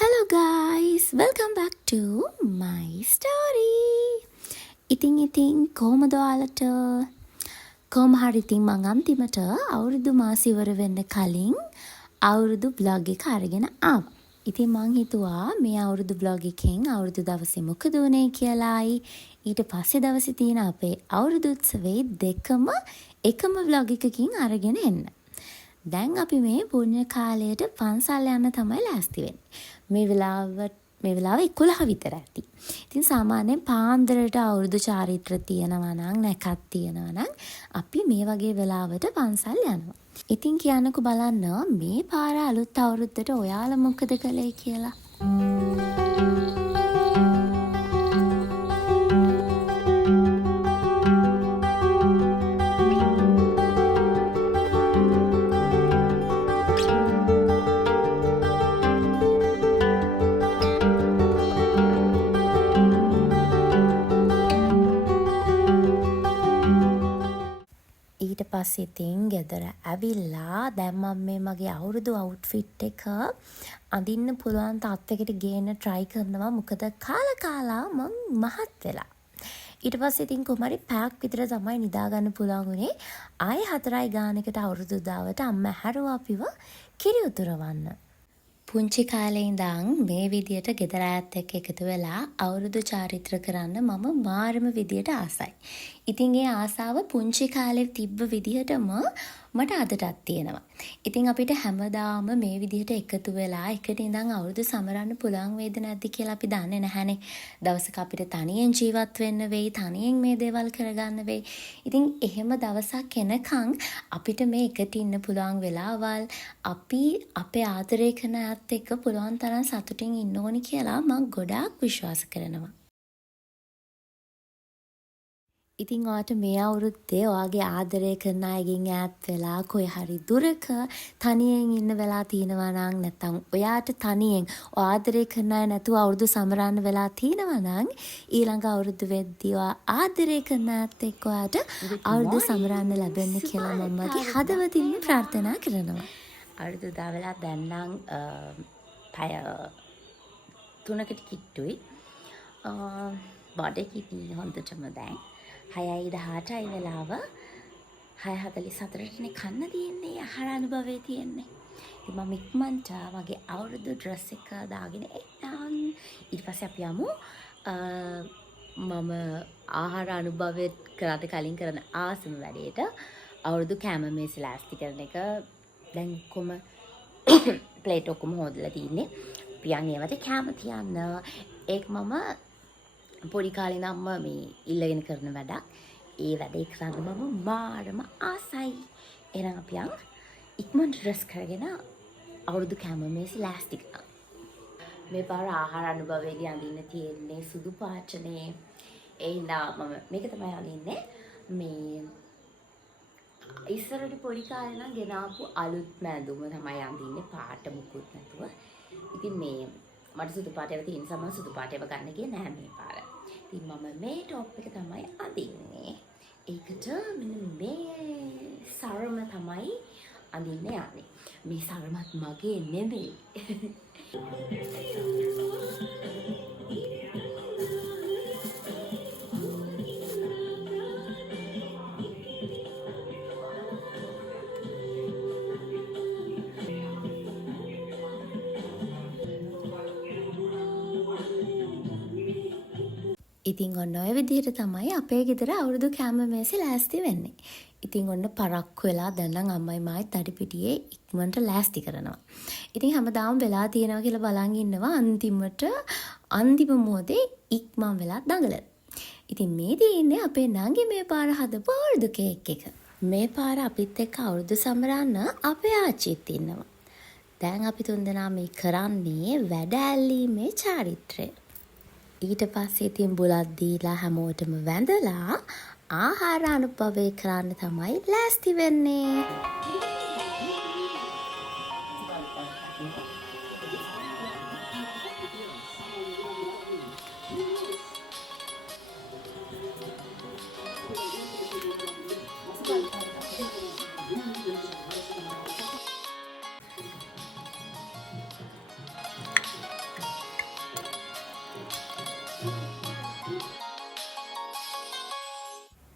Hello guys, welcome back to my story. ඉතින් කොහමද ඔයාලට? කොහොම හරි ඉතින් මං අන්තිමට අවුරුදු මාස ඉවර වෙන්න කලින් අවුරුදු vlog එක අරගෙන ආවා. ඉතින් මං හිතුවා මේ අවුරුදු vlog එකෙන් අවුරුදු දවසේ මොකද වුනේ කියලායි ඊට පස්සේ දවසේ තියෙන අපේ අවුරුදු උත්සවයේ දෙකම එකම vlog එකකින් අරගෙන එන්න. දැන් අපි මේ පුණ්‍ය කාලයට පන්සල් යන්න තමයි ලෑස්ති වෙන්නේ. මේ වෙලාව 11 විතර ඇති. ඉතින් සාමාන්‍යයෙන් පාන්දරට අවුරුදු චාරිත්‍ර තියෙනවා නම් නැකත් තියෙනවා නම් අපි මේ වගේ වෙලාවට පන්සල් යනවා. ඉතින් කියන්නකෝ බලන්න මේ පාර අලුත් අවුරුද්දට ඔයාලා මොකද කළේ කියලා. ඊට පස්සේ ඉතින් ගෙදර ඇවිල්ලා දැන් මම මේ මගේ අවුරුදු අවුට්ෆිට් එක අඳින්න පුළුවන් තාත්තකට ගේන්න try කරනවා මොකද කාලා මං මහත් වෙලා. ඊට පස්සේ ඉතින් කොහමරි පැයක් විතර තමයි නිදා ගන්න පුළුවන් උනේ. ආයේ 4යි ගානකට අවුරුදු දාවට අම්මා හැරුවා අපිව කිරි උතුරවන්න. පුංචි කාලේ ඉඳන් මේ විදියට ගෙදර අයත් එක්ක එකතු වෙලා අවුරුදු චාරිත්‍ර කරන්න මම මාරම විදියට ආසයි. ඉතින් ඒ ආසාව පුංචි කාලේ තිබ්බ විදිහටම මට අදටත් තියෙනවා. ඉතින් අපිට හැමදාම මේ විදිහට එකතු වෙලා එකට ඉඳන් අවුරුදු සමරන්න පුළුවන් වේද නැද්ද කියලා අපි දන්නේ නැහැනේ. දවසක අපිට තනියෙන් ජීවත් වෙන්න වෙයි, තනියෙන් මේ දේවල් කරගන්න වෙයි. ඉතින් එහෙම දවසක් එනකන් අපිට මේ එකට ඉන්න පුළුවන් වෙලාවල් අපි අපේ ආදරය කරන අයත් එක්ක පුළුවන් තරම් සතුටින් ඉන්න ඕනි කියලා මම ගොඩාක් විශ්වාස කරනවා. ඉතින් ඔයාට මේ අවුරුද්දේ ඔයාගේ ආදරය කරන අයගෙන් ඈත් වෙලා කොයි හරි දුරක තනියෙන් ඉන්න වෙලා තියෙනවා නම් නැත්නම් ඔයාට තනියෙන් ආදරය කරන අය නැතුව අවුරුදු සමරන්න වෙලා තියෙනවා නම් ඊළඟ අවුරුද්ද වෙද්දී ඔයා ආදරය කරන අයත් එක්ක ඔයාට අවුරුදු සමරන්න ලැබෙන්න කියලා මම මගේ හදවතින්ම ප්‍රාර්ථනා කරනවා. අවුරුදු දාවලා දැන් නම් පැය 3කට කිට්ටුයි. බඩේ කිටි හොඳටම දැන් 6:18යි වෙලාව 6:44ටනේ කන්න තියෙන්නේ ආහාර අනුභවයේ තියෙන්නේ. ඉතින් මම ඉක්මනට මගේ අවුරුදු ඩ්‍රෙස් එක දාගෙන එන්නම්. ඊට පස්සේ අපි යමු මම ආහාර අනුභවයේ කරාට කලින් කරන ආසම වැඩේට අවුරුදු කැම මේස ලෑස්ති කරන එක. දැන් කොම ප්ලේට් ඔක්කොම හොදලා තින්නේ. පියන් ඒවට කැම තියන්න. ඒක මම පොඩි කාලේ නම් මේ ඉල්ලගෙන කරන වැඩක්. ඒ වැඩේ කරන්න මම මාරම ආසයි. එහෙනම් අපි ඉක්මනට ඩ්‍රෙස් කරගෙන අවුරුදු කැම මේස ලෑස්ති කරනවා. මේ පාර ආහාර අනුභවයේදී අඳින්න තියෙන්නේ සුදු පාටනේ. ඒ හින්දා මම මේක තමයි අඳින්නේ. මේ ඉස්සරට පොඩි කාලේ නම් ගෙනාපු අලුත් මැදුම තමයි අඳින්නේ පාට මුකුත් නැතුව. ඉතින් මේ මට සුදු පාටේව තියෙන සමහර සුදු පාටේව ගන්න ගියේ නැහැ මේ පාර. ඉතින් මම මේ টොප් එක තමයි අඳින්නේ. ඒකට මෙන්න මේ සරම තමයි අඳින්න යන්නේ. මේ සරමත් මගේ නෙමෙයි. ඉතින් ඔන්න ඔය විදිහට තමයි අපේ ගෙදර අවුරුදු කැම මේසෙ ලෑස්ති වෙන්නේ. ඉතින් ඔන්න පරක්කු වෙලා දැන් නම් අම්මයි මායි තඩිපිටියේ ඉක්මනට ලෑස්ති කරනවා. ඉතින් හැමදාම වෙලා තියෙනවා කියලා බලන් ඉන්නවා අන්තිම මොහොතේ ඉක්මන් වෙලා දඟලන. ඉතින් මේ තියෙන්නේ අපේ නංගි මේ පාර හදපු අවුරුදු කේක් එක. මේ පාර අපිත් එක්ක අවුරුදු සමරන්න අපේ ආච්චිත් ඉන්නවා. දැන් අපි තුන්දෙනා මේ කරන්නේ වැඩ ඇල්ලීමේ චාරිත්‍රය. ඊට පස්සේ ඉතින් බුලත් දීලා හැමෝටම වැඳලා ආහාර අනුභවය කරන්න තමයි ලෑස්ති වෙන්නේ.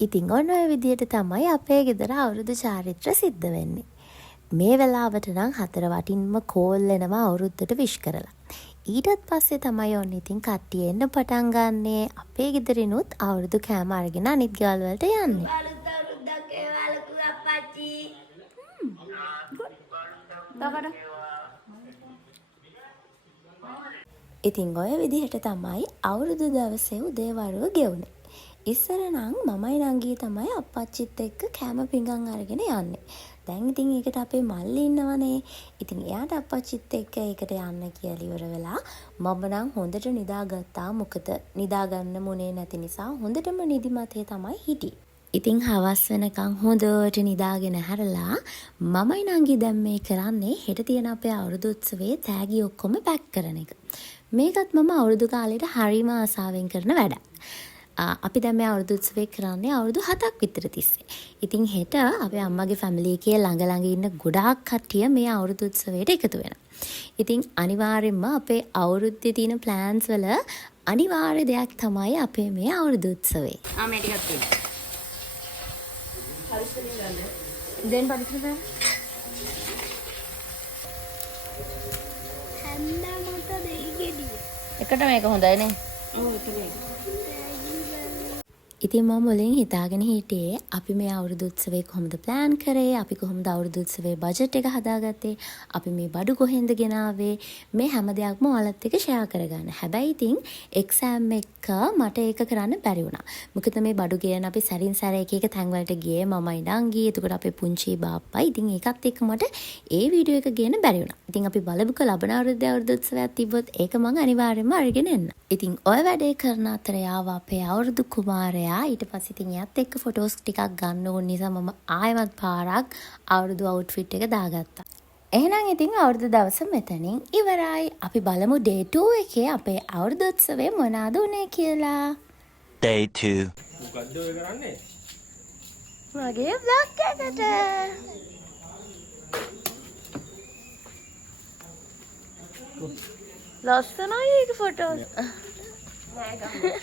ඉතින් ඔන්න ඔය විදිහට තමයි අපේ ගෙදර අවුරුදු චාරිත්‍ර සිද්ධ වෙන්නේ. මේ වෙලාවට නම් 4 වටින්ම කෝල් වෙනවා අවුරුද්දට විශ් කරලා. ඊටත් පස්සේ තමයි ඔන්න ඉතින් කට්ටිය එන්න පටන් ගන්නෙ. අපේ ගෙදරිනුත් අවුරුදු කෑම අරගෙන අනිත් ගෙවල් වලට යන්නේ. අවුරුද්දක් ඒවලු අප්පච්චි. ඉතින් ඔය විදිහට තමයි අවුරුදු දවසේ උදේවරුව ගෙවුනේ. ඉස්සර නම් මමයි නංගී තමයි අප්පච්චිත් එක්ක කෑම පිඟන් අරගෙන යන්නේ. දැන් ඉතින් ඒකට අපේ මල්ලි ඉන්නවනේ. ඉතින් එයාට අප්පච්චිත් එක්ක ඒකට යන්න කියලා ඉවර වෙලා මම නම් හොඳට නිදාගත්තා. මොකද නිදාගන්න මුනේ නැති නිසා හොඳටම නිදිමතේ තමයි හිටියේ. ඉතින් හවස් වෙනකන් හොඳට නිදාගෙන හැරලා මමයි නංගී දැන් මේ කරන්නේ හෙට තියෙන අපේ අවුරුදු උත්සවයේ තෑගි ඔක්කොම පැක් කරන එක. මේකත් මම අවුරුදු කාලේට හරිම ආසාවෙන් කරන වැඩක්. අපි දැන් මේ අවුරුදු උත්සවය කරන්නේ අවුරුදු 7ක් විතර තිස්සේ. ඉතින් හෙට අපේ අම්මගේ ෆැමිලි එකේ ළඟ ඉන්න ගොඩාක් කට්ටිය මේ අවුරුදු උත්සවයට එකතු වෙනවා. ඉතින් අනිවාර්යෙන්ම අපේ අවුරුද්දේ තියෙන ප්ලෑන්ස් වල අනිවාර්ය දෙයක් තමයි අපේ මේ අවුරුදු උත්සවය. මේ ටිකක් තියෙනවා. පරිස්සමින් ගන්න. දැන් පරිස්සමින්. හැන්දමත දෙයි ගෙඩිය. එකට මේක හොඳයි නේ. ඔව් ඒක. ඉතින් මම මුලින් හිතාගෙන හිටියේ අපි මේ අවුරුදු උත්සවය කොහොමද ප්ලෑන් කරේ, අපි කොහොමද අවුරුදු උත්සවයේ බජට් එක හදාගත්තේ, අපි මේ බඩු කොහෙන්ද ගෙනාවේ, මේ හැම දෙයක්ම ඔයාලත් එක්ක ෂෙයා කරගන්න. හැබැයි ඉතින් එක්සෑම් එක මට ඒක කරන්න බැරි වුණා. මොකද මේ බඩු ගේන අපි සැරින් සැර එක තැන් වලට ගියේ මමයි නංගී. එතකොට අපේ පුංචි බාප්පා. ඉතින් ඒකත් එක්ක මට ඒ වීඩියෝ එක ගේන්න බැරි වුණා. ඉතින් අපි බලමුකෝ ලබන අවුරුද්දේ අවුරුදු උත්සවයක් තිබ්බොත් ඒක මම අනිවාර්යෙන්ම අරගෙන එන්න. ඉතින් ඔය වැඩේ කරන අතර යාව අපේ අවුරුදු කුමාරයා. ඊට පස්සේ ඉතින් එයාත් එක්ක ෆොටෝස් ටිකක් ගන්න ඕන නිසා මම ආයෙමත් පාරක් අවුරුදු අවුට්ෆිට් එක දාගත්තා. එහෙනම් ඉතින් අවුරුදු දවස මෙතනින් ඉවරයි. අපි බලමු day 2 එකේ අපේ අවුරුදු උත්සවය මොනවාද උනේ කියලා. Day 2. මොකද්ද ඔය කරන්නේ? මගේ vlog එකට. ලස්සනයි ඒක ෆොටෝස්. නෑ ගමු.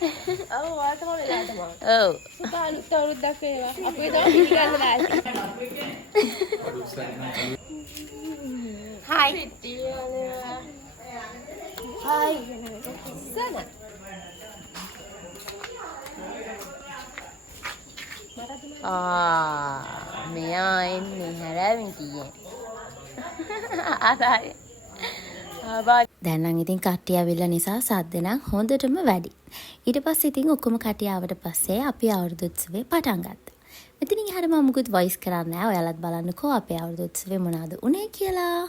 ඔව් වාට මොන වෙලාවට මම. ඔව්. සුපාලුත් අවුරුද්දක් වේවා. අපි තමයි පිටි ගන්න ලෑස්ති. Hi. Hi. Sana. මෙයා එන්නේ හැරෑවින් කියේ. ආදායි. දැන් නම් ඉතින් කට්ටිය ඇවිල්ලා නිසා සද්ද නම් හොඳටම වැඩි. ඊට පස්සේ ඉතින් ඔක්කොම කට්ටිය ආවට පස්සේ අපි අවුරුදු උත්සවය පටන් ගත්තා. මෙතනින් එහාට මම මුකුත් වොයිස් කරන්නේ නැහැ. ඔයාලත් බලන්නකෝ අපේ අවුරුදු උත්සවය මොනවාද උනේ කියලා.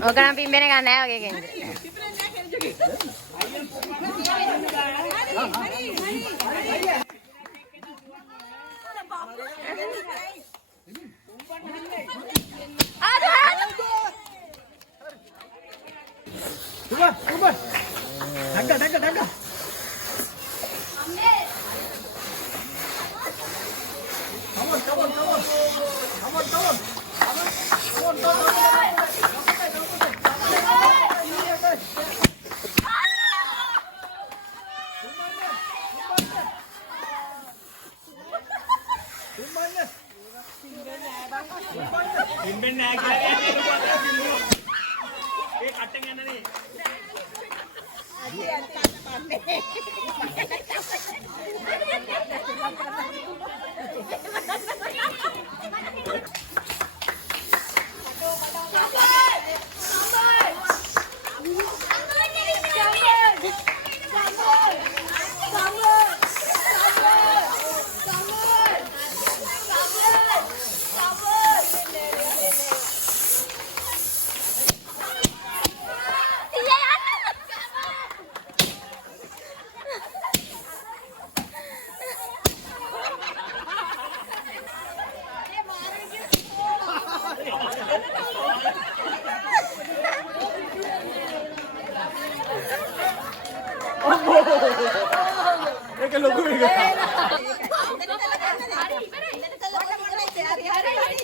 Okan pimpin kan ya oke gini. Dagga.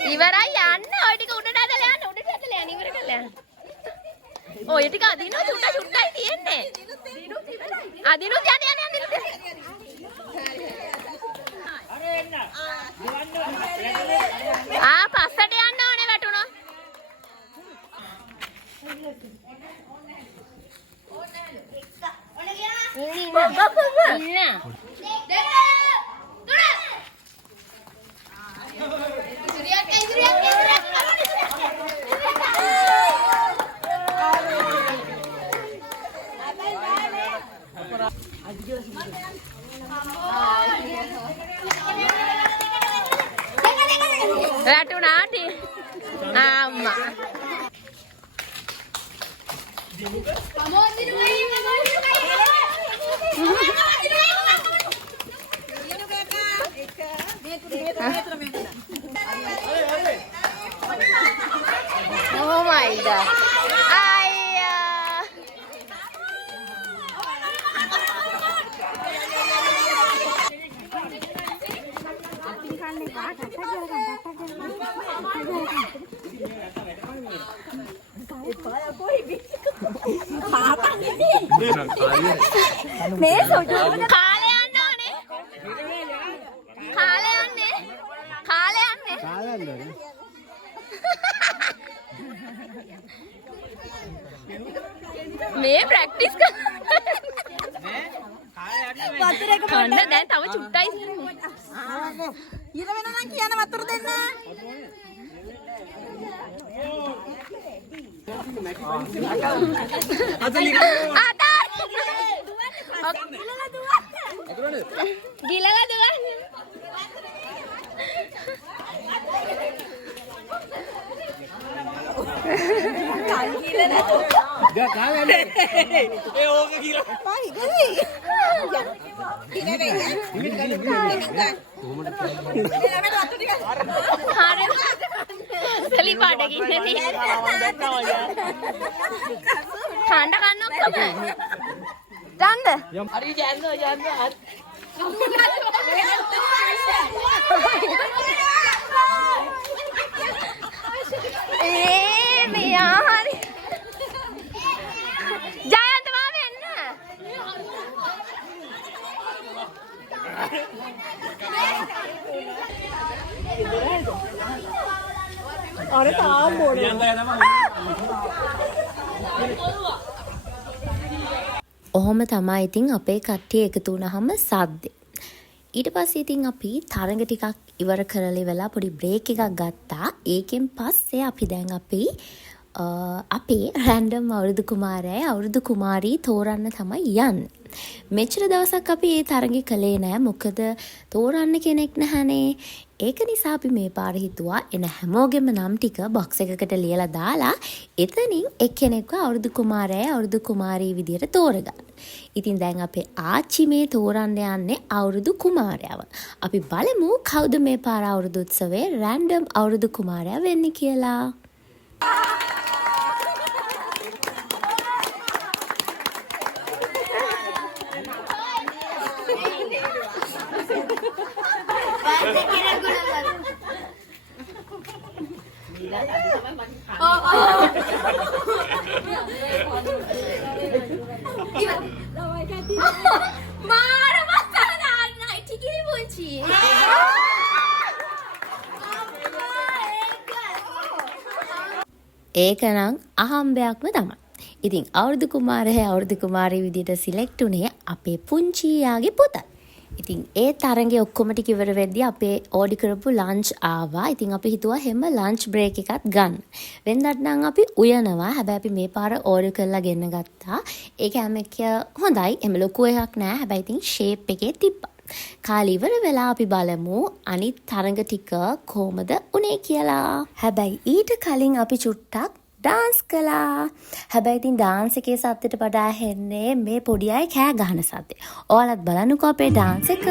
ඉවරයි යන්න ඔය ටික උඩට ඇදලා යන්න උඩට ඇදලා යන්න ඉවර කරලා යන්න. ඔය ටික අදිනවා චුට්ටයි තියෙන්නේ. අදිනුත් යන්න. පස්සට යන්න ඕනේ වැටුණා. වැටුණා ආන්ටි. අම්මා. Oh my god. Ayah. මේ ප්‍රැක්ටිස් කරන්න දැන් තව චුට්ටයි ඉර වෙනවා නම් කියන වතුර දෙන්න. ගිලලා දුවන්න. ඔහොම තමයි ඉතින් අපේ කට්ටිය එකතු වුණාම සද්දේ. ඊට පස්සේ ඉතින් අපි තරඟ ටිකක් ඉවර කරලා ඉවලා පොඩි බ්‍රේක් එකක් ගත්තා. ඒකෙන් පස්සේ අපි දැන් අපේ රැන්ඩම් අවුරුදු කුමාරයයි අවුරුදු කුමාරී තෝරන්න තමයි යන්නේ. මෙච්චර දවසක් අපි ඒ තරඟේ කළේ නෑ. මොකද තෝරන්න කෙනෙක් නැහනේ. ඒක නිසා අපි මේ පාර හිතුවා එන හැමෝගෙම නම් ටික බොක්ස් එකකට ලියලා දාලා එතනින් එක්කෙනෙක්ව අවුරුදු කුමාරයයි අවුරුදු කුමාරී විදියට තෝරගන්න. ඉතින් දැන් අපේ ආච්චි මේ තෝරන්න යන්නේ අවුරුදු කුමාරයව. අපි බලමු කවුද මේ පාර අවුරුදු උත්සවයේ රැන්ඩම් අවුරුදු කුමාරයා වෙන්නේ කියලා. මාරමත් දාන්නයි ටිකේ පුංචි. ඒකනම් අහම්බයක්ම තමයි. ඉතින් අවුරුදු කුමාරී විදියට සිලෙක්ට් උනේ අපේ පුංචියාගේ පුතා. ඉතින් ඒ තරඟේ ඔක්කොම ටික ඉවර වෙද්දී අපේ ඕඩි කරපු ලන්ච් ආවා. ඉතින් අපි හිතුවා හැම ලන්ච් බ්‍රේක් එකක් ගන්න. වෙනදට නම් අපි උයනවා. හැබැයි අපි මේ පාර ඕඩර් කරලා ගෙන්න ගත්තා. ඒක හැම එක හොඳයි. එම ලොකු එකක් නෑ. හැබැයි ඉතින් ෂේප් එකේ තිබ්බා. කාලේ ඉවර වෙලා අපි බලමු අනිත් තරඟ ටික කොහමද උනේ කියලා. හැබැයි ඊට කලින් අපි චුට්ටක් ඩාන්ස් කළා. හැබැයි ඉතින් ඩාන්ස් එකේ සද්දට වඩා හෙන්නේ මේ පොඩි අය කෑ ගහන සද්දේ. ඔයාලත් බලන්නකෝ අපේ ඩාන්ස් එක.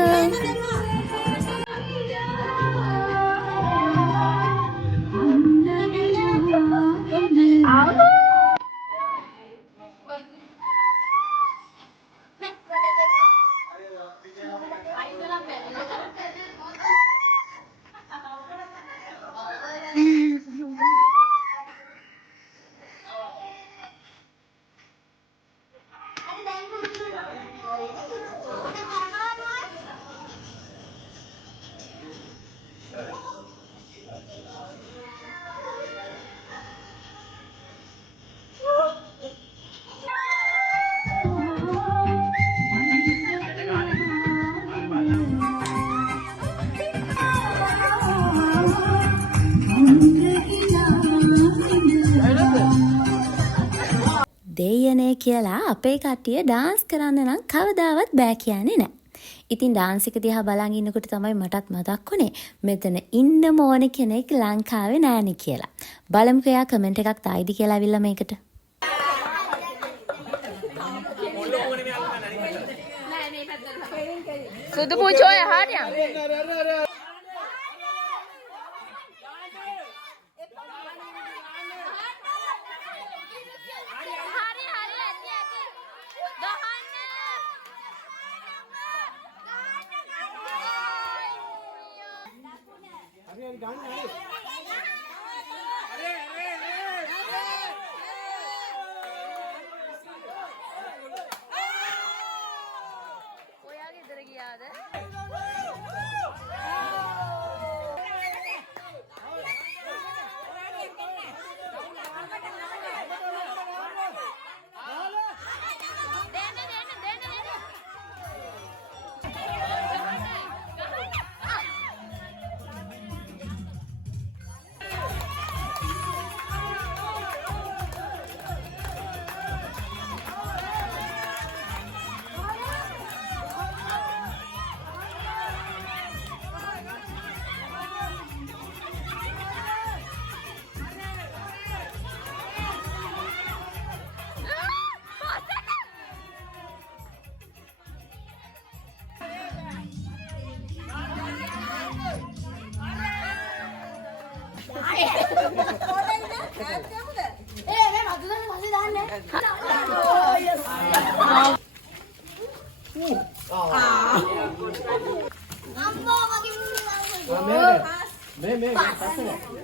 දෙයනේ කියලා අපේ කට්ටිය ඩාන්ස් කරන්න නම් කවදාවත් බෑ කියන්නේ නැහැ. ඉතින් ඩාන්ස් එක දිහා බලන් ඉන්නකොට තමයි මටත් මතක් වුනේ මෙතන ඉන්න ඕන කෙනෙක් ලංකාවේ නෑනේ කියලා. බලමුකෝ එයා කමෙන්ට් එකක් තායිද කියලා අවිල්ලා මේකට. සුදු පුංචෝ එහාට යන්න. ඔයා ගෙදර ගියාද?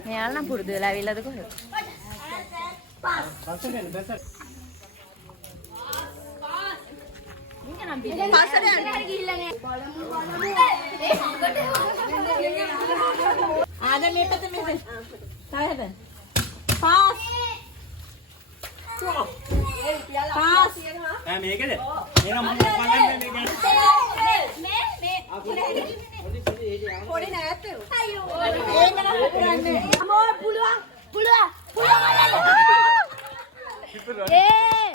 මෙයාලා නම් පුරුදු වෙලා ඇවිල්ලාද කොහෙද? ආද මේ පැත්ත මේ තායද පාස් පාස් මේකද මේක මම බලන්නේ මේක පොඩි නෑත් අයියෝ ඒක නම් කරන්නේ අමෝ පුළුවන් ඒ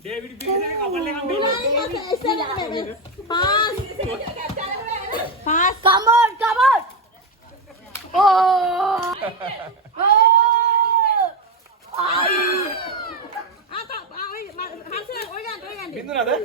ඩේවිඩ් බිල්ලේ කපල් එකක් බිල්ලේ පාස් පාස් Come on. බින්දුනද?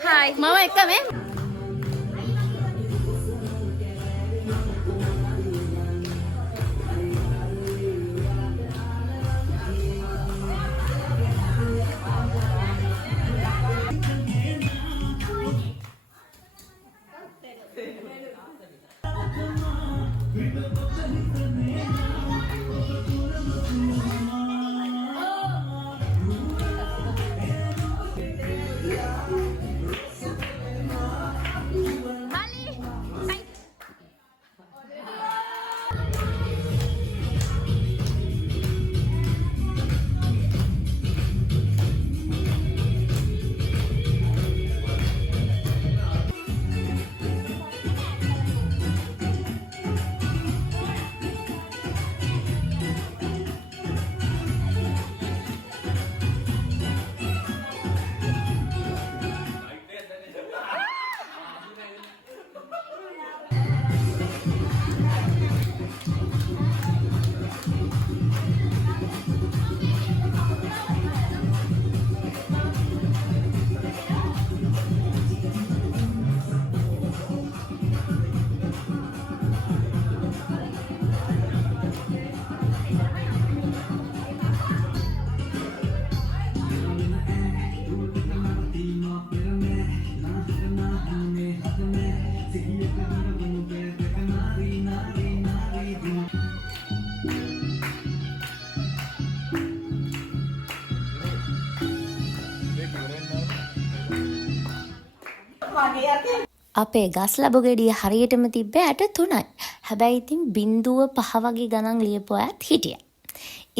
Hai. මම එක මේ අපේ ගස් ලැබු ගෙඩිය හරියටම තිබ්බේ 3යි. හැබැයි ඉතින් 0.5 වගේ ගණන් ලියපු අයත් හිටියා.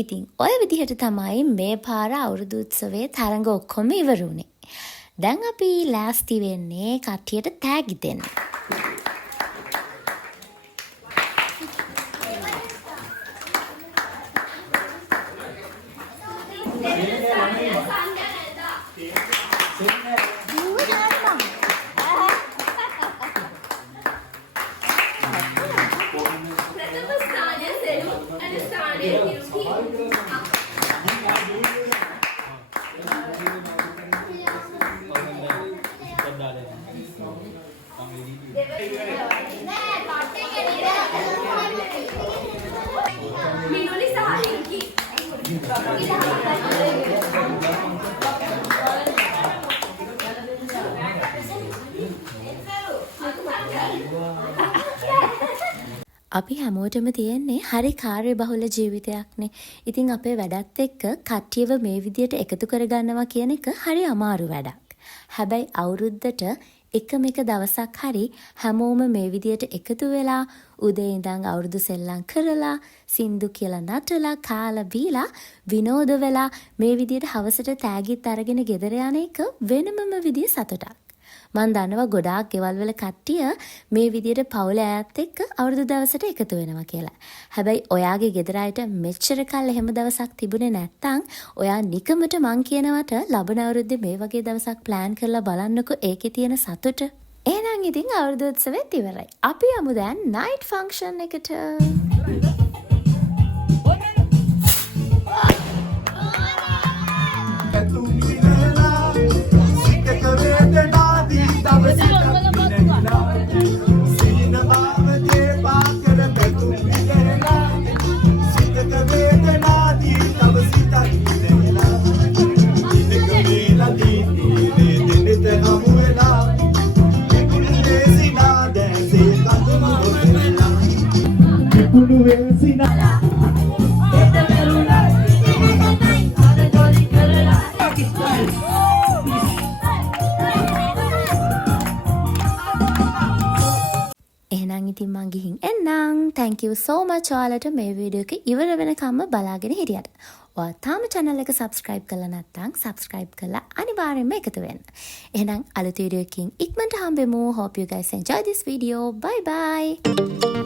ඉතින් ඔය විදිහට තමයි මේ පාර අවුරුදු උත්සවයේ තරඟ ඔක්කොම ඉවර වුණේ. දැන් අපි ලෑස්ති වෙන්නේ කට්ටියට තෑගි දෙන්න. අපි හැමෝටම තියෙන්නේ හරි කාර්යබහුල ජීවිතයක්නේ. ඉතින් අපේ වැඩත් එක්ක කට්ටියව මේ විදියට එකතු කරගන්නවා කියන එක හරි අමාරු වැඩක්. හැබැයි අවුරුද්දට එකම එක දවසක් හරි හැමෝම මේ විදියට එකතු වෙලා උදේ ඉඳන් අවුරුදු සෙල්ලම් කරලා සින්දු කියලා නටලා කාලා බීලා විනෝද වෙලා මේ විදියට හවසට තෑගිත් අරගෙන ගෙදර යන එක වෙනමම විදිය සතුටක්. මන් දන්නවා ගොඩාක් ගෙවල් වල කට්ටිය මේ විදියට පවුල අයත් එක්ක අවුරුදු දවසට එකතු වෙනවා කියලා. හැබැයි ඔයාගේ ගෙදර අයට මෙච්චර කල් එහෙම දවසක් තිබුණේ නැත්තම් ඔයා නිකමට මං කියනවට ලබන අවුරුද්දේ මේ වගේ දවසක් ප්ලෑන් කරලා බලන්නකෝ ඒකේ තියෙන සතුට. එහෙනම් ඉතින් අවුරුදු උත්සවෙත් ඉවරයි. අපි යමු දැන් නයිට් ෆන්ක්ෂන් එකට. We'll see එහෙනම් ඉතින් මං ගිහින් එන්නම්. Thank you so much ඔයාලට මේ වීඩියෝ එක ඉවර වෙනකම්ම බලාගෙන හිටියට. ඔයා තාම channel එක subscribe කරලා නැත්නම් subscribe කරලා අනිවාර්යෙන්ම එකතු වෙන්න. එහෙනම් අලුත් වීඩියෝ එකකින් ඉක්මනට හම්බෙමු. Hope you guys enjoy this video. Bye bye.